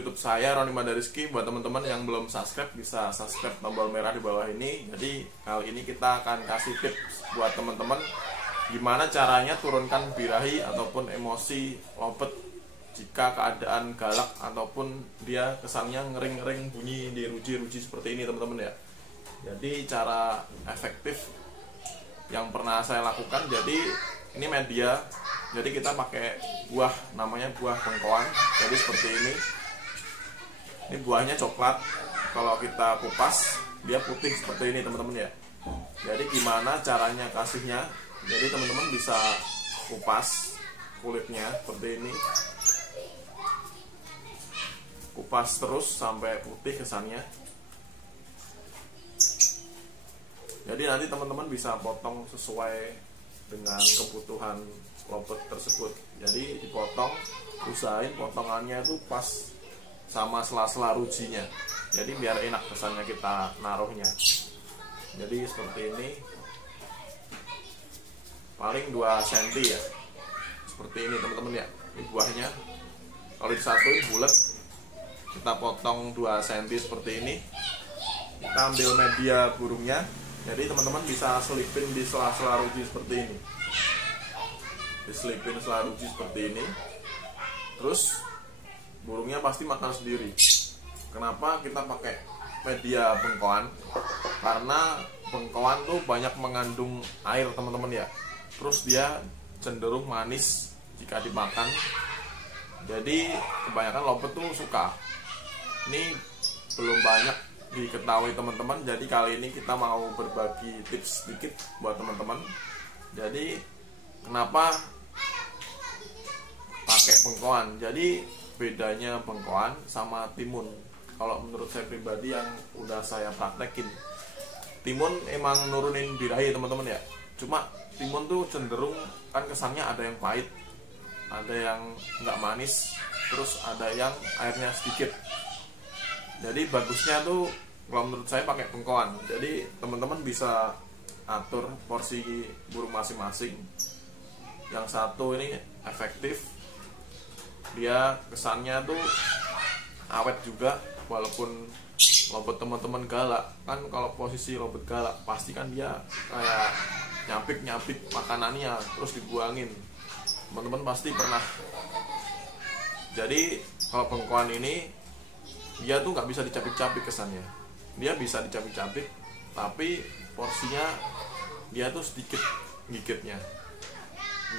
YouTube saya Roni Mandariski. Buat teman-teman yang belum subscribe, bisa subscribe tombol merah di bawah ini. Jadi kali ini kita akan kasih tips buat teman-teman gimana caranya turunkan birahi ataupun emosi lopet jika keadaan galak ataupun dia kesannya ngering-ngering, bunyi diruji-ruji seperti ini teman-teman ya. Jadi cara efektif yang pernah saya lakukan, jadi ini media, jadi kita pakai buah, namanya buah bengkoang. Jadi seperti ini buahnya coklat, kalau kita kupas dia putih seperti ini teman-teman ya. Jadi gimana caranya kasihnya, jadi teman-teman bisa kupas kulitnya seperti ini, kupas terus sampai putih kesannya. Jadi nanti teman-teman bisa potong sesuai dengan kebutuhan lopet tersebut. Jadi dipotong, usahain potongannya itu pas sama sela-sela rujinya, jadi biar enak kesannya kita naruhnya. Jadi seperti ini, paling 2 cm ya, seperti ini teman-teman ya. Ini buahnya kalau disatuin bulat, kita potong 2 cm seperti ini. Kita ambil media burungnya, jadi teman-teman bisa selipin di sela-sela ruji seperti ini, diselipin sela ruji seperti ini. Terus burungnya pasti makan sendiri. Kenapa kita pakai media bengkoang? Karena bengkoang tuh banyak mengandung air teman-teman ya. Terus dia cenderung manis jika dimakan. Jadi kebanyakan lopet tuh suka. Ini belum banyak diketahui teman-teman. Jadi kali ini kita mau berbagi tips sedikit buat teman-teman. Jadi kenapa pakai bengkoang? Jadi bedanya bengkoang sama timun, kalau menurut saya pribadi yang udah saya praktekin, timun emang nurunin birahi teman-teman ya. Cuma timun tuh cenderung kan kesannya ada yang pahit, ada yang nggak manis, terus ada yang airnya sedikit. Jadi bagusnya tuh kalau menurut saya pakai bengkoang. Jadi teman-teman bisa atur porsi burung masing-masing. Yang satu ini efektif, dia kesannya tuh awet juga, walaupun lopet teman-teman galak kan. Kalau posisi lopet galak pasti kan dia kayak nyapik makanannya terus dibuangin, teman-teman pasti pernah. Jadi kalau bengkoang ini dia tuh nggak bisa dicapik-capik kesannya, dia bisa dicapik-capik tapi porsinya dia tuh sedikit gigitnya,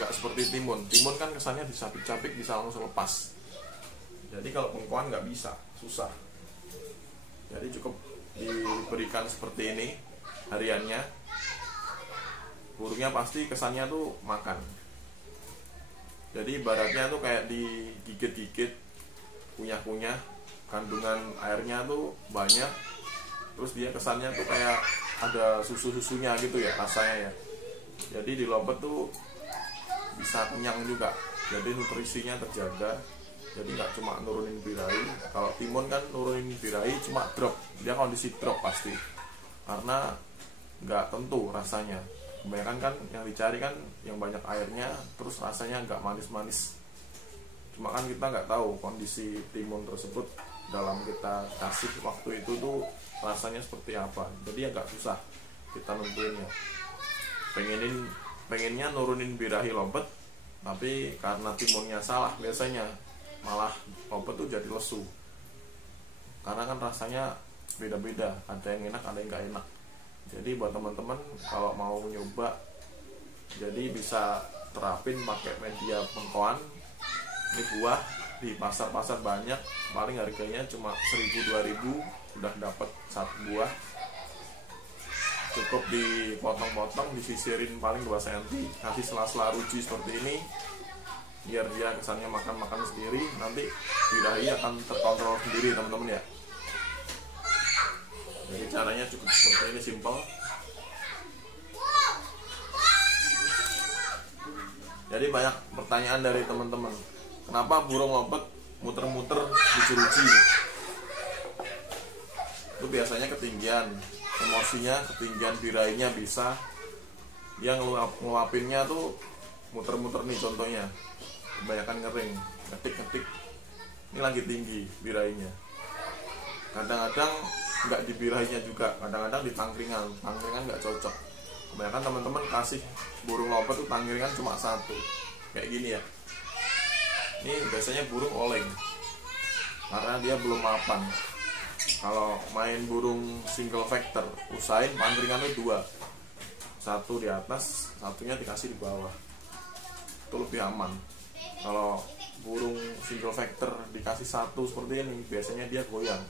nggak seperti timun. Timun kan kesannya dicapik-capik bisa langsung lepas. Jadi kalau bengkoang nggak bisa, susah. Jadi cukup diberikan seperti ini hariannya, burungnya pasti kesannya tuh makan. Jadi ibaratnya tuh kayak digigit-gigit, kunyah-kunyah, kandungan airnya tuh banyak. Terus dia kesannya tuh kayak ada susu-susunya gitu ya rasanya ya. Jadi di lopet tuh bisa kenyang juga, jadi nutrisinya terjaga. Jadi nggak cuma nurunin birahi. Kalau timun kan nurunin birahi cuma drop, dia kondisi drop pasti, karena nggak tentu rasanya. Kebanyakan kan yang dicari kan yang banyak airnya, terus rasanya nggak manis-manis. Cuma kan kita nggak tahu kondisi timun tersebut dalam kita kasih waktu itu tuh rasanya seperti apa. Jadi agak susah kita nentuinnya. Pengennya nurunin birahi lopet, tapi karena timunnya salah, biasanya malah lopet tuh jadi lesu. Karena kan rasanya beda-beda, ada yang enak, ada yang nggak enak. Jadi buat teman-teman kalau mau nyoba, jadi bisa terapin pakai media bengkoang. Ini buah di pasar-pasar banyak, paling harganya cuma 1.000-2.000. udah dapat 1 buah. Cukup dipotong-potong, disisirin paling 2 cm, kasih sela-sela ruji seperti ini biar dia kesannya makan-makan sendiri, nanti birahi akan terkontrol sendiri teman-teman ya. Jadi caranya cukup seperti ini, simple. Jadi banyak pertanyaan dari teman-teman, kenapa burung lopet muter-muter di jeruji? Itu biasanya ketinggian emosinya, ketinggian birahinya, bisa dia ngeluapinnya tuh muter-muter nih. Contohnya kebanyakan ngering, ngetik-ngetik, ini lagi tinggi birahinya. Kadang-kadang nggak di birahinya juga, kadang-kadang di tangkringan nggak cocok. Kebanyakan teman-teman kasih burung lopet tuh tangkringan cuma 1 kayak gini ya. Ini biasanya burung oleng karena dia belum mapan. Kalau main burung single factor, usahain pangkringannya 2, 1 di atas, 1-nya dikasih di bawah, itu lebih aman. Kalau burung single factor dikasih 1 seperti ini, biasanya dia goyang,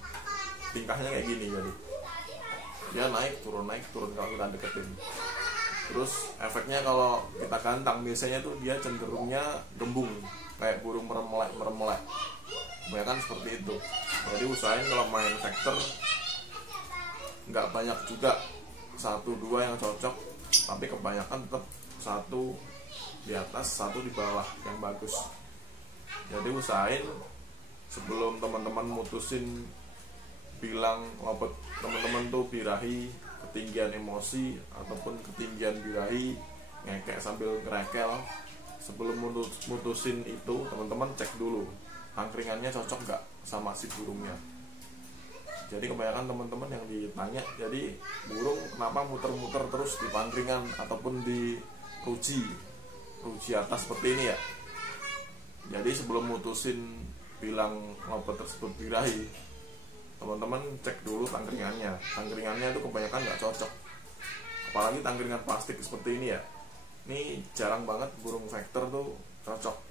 tingkahnya kayak gini. Jadi dia naik turun kalau kita deketin. Terus efeknya kalau kita gantang, biasanya tuh dia cenderungnya gembung kayak burung meremelek. Kebanyakan seperti itu. Jadi usahain kalau main factor nggak banyak juga, 1-2 yang cocok, tapi kebanyakan tetap 1 di atas, 1 di bawah yang bagus. Jadi usahain sebelum teman-teman mutusin bilang lopet teman-teman tuh birahi ketinggian emosi ataupun ketinggian birahi ngekek sambil ngerekel, sebelum mutusin itu teman-teman cek dulu tangkringannya cocok nggak sama si burungnya. Jadi kebanyakan teman-teman yang ditanya, jadi burung kenapa muter-muter terus di pangkringan ataupun di ruji atas seperti ini ya. Jadi sebelum mutusin bilang lopet tersebut birahi, teman-teman cek dulu tangkringannya itu kebanyakan nggak cocok, apalagi tangkringan plastik seperti ini ya. Ini jarang banget burung factor tuh cocok.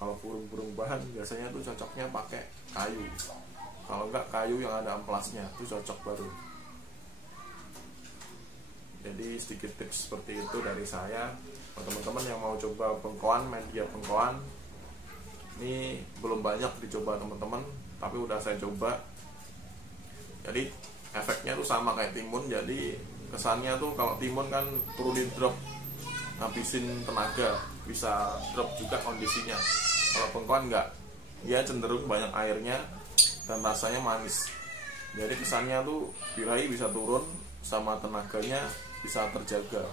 Kalau burung-burung bahan biasanya tuh cocoknya pakai kayu, kalau enggak kayu yang ada amplasnya itu cocok baru. Jadi sedikit tips seperti itu dari saya. Teman-teman yang mau coba bengkoan, media bengkoan, ini belum banyak dicoba teman-teman, tapi udah saya coba. Jadi efeknya tuh sama kayak timun. Jadi kesannya tuh kalau timun kan turunin drop, ngabisin tenaga, bisa drop juga kondisinya. Kalau bengkoan enggak, dia cenderung banyak airnya dan rasanya manis. Jadi kesannya tuh birahi bisa turun sama tenaganya bisa terjaga.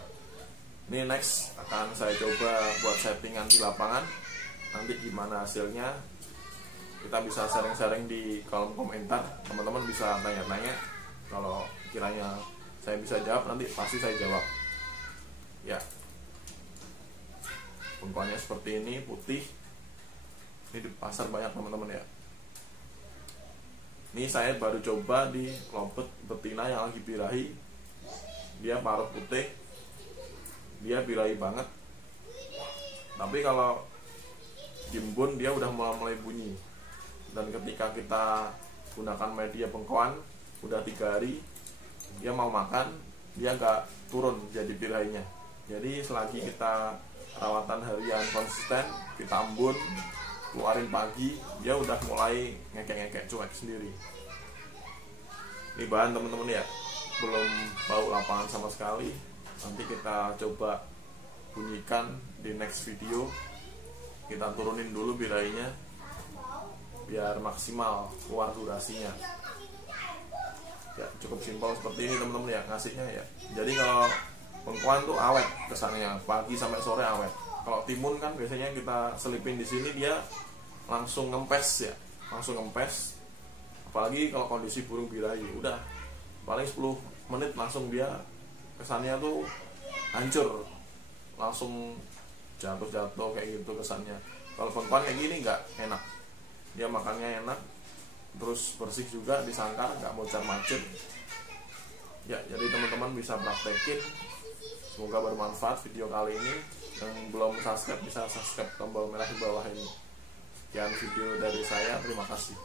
Ini next akan saya coba buat settingan di lapangan. Nanti gimana hasilnya kita bisa sharing-sharing di kolom komentar. Teman-teman bisa tanya-tanya, kalau kiranya saya bisa jawab nanti pasti saya jawab ya. Bengkoannya seperti ini, putih. Ini di pasar banyak teman-teman ya. Ini saya baru coba di lopet betina yang lagi birahi. Dia parut putih, dia birahi banget. Tapi kalau jimbun dia udah mulai bunyi. Dan ketika kita gunakan media bengkoan, udah 3 hari dia mau makan, dia nggak turun jadi birahinya. Jadi selagi kita rawatan harian konsisten, kita ambun, keluarin pagi, dia udah mulai ngekek-ngekek cuek sendiri. Ini bahan teman-teman ya, belum bau lapangan sama sekali. Nanti kita coba bunyikan di next video. Kita turunin dulu birahinya biar maksimal keluar durasinya ya. Cukup simpel seperti ini teman-teman ya ngasihnya ya. Jadi kalau bengkoan tuh awet kesannya, pagi sampai sore awet. Kalau timun kan biasanya kita selipin di sini dia langsung ngempes ya, langsung ngempes. Apalagi kalau kondisi burung birahi, udah paling 10 menit langsung dia kesannya tuh hancur, langsung jatuh kayak gitu kesannya. Kalau bengkoan kayak gini nggak enak, dia makannya enak, terus bersih juga, disangkar, nggak mocar macet ya. Jadi teman-teman bisa praktekin. Semoga bermanfaat video kali ini. Yang belum subscribe bisa subscribe tombol merah di bawah ini. Sekian video dari saya, terima kasih.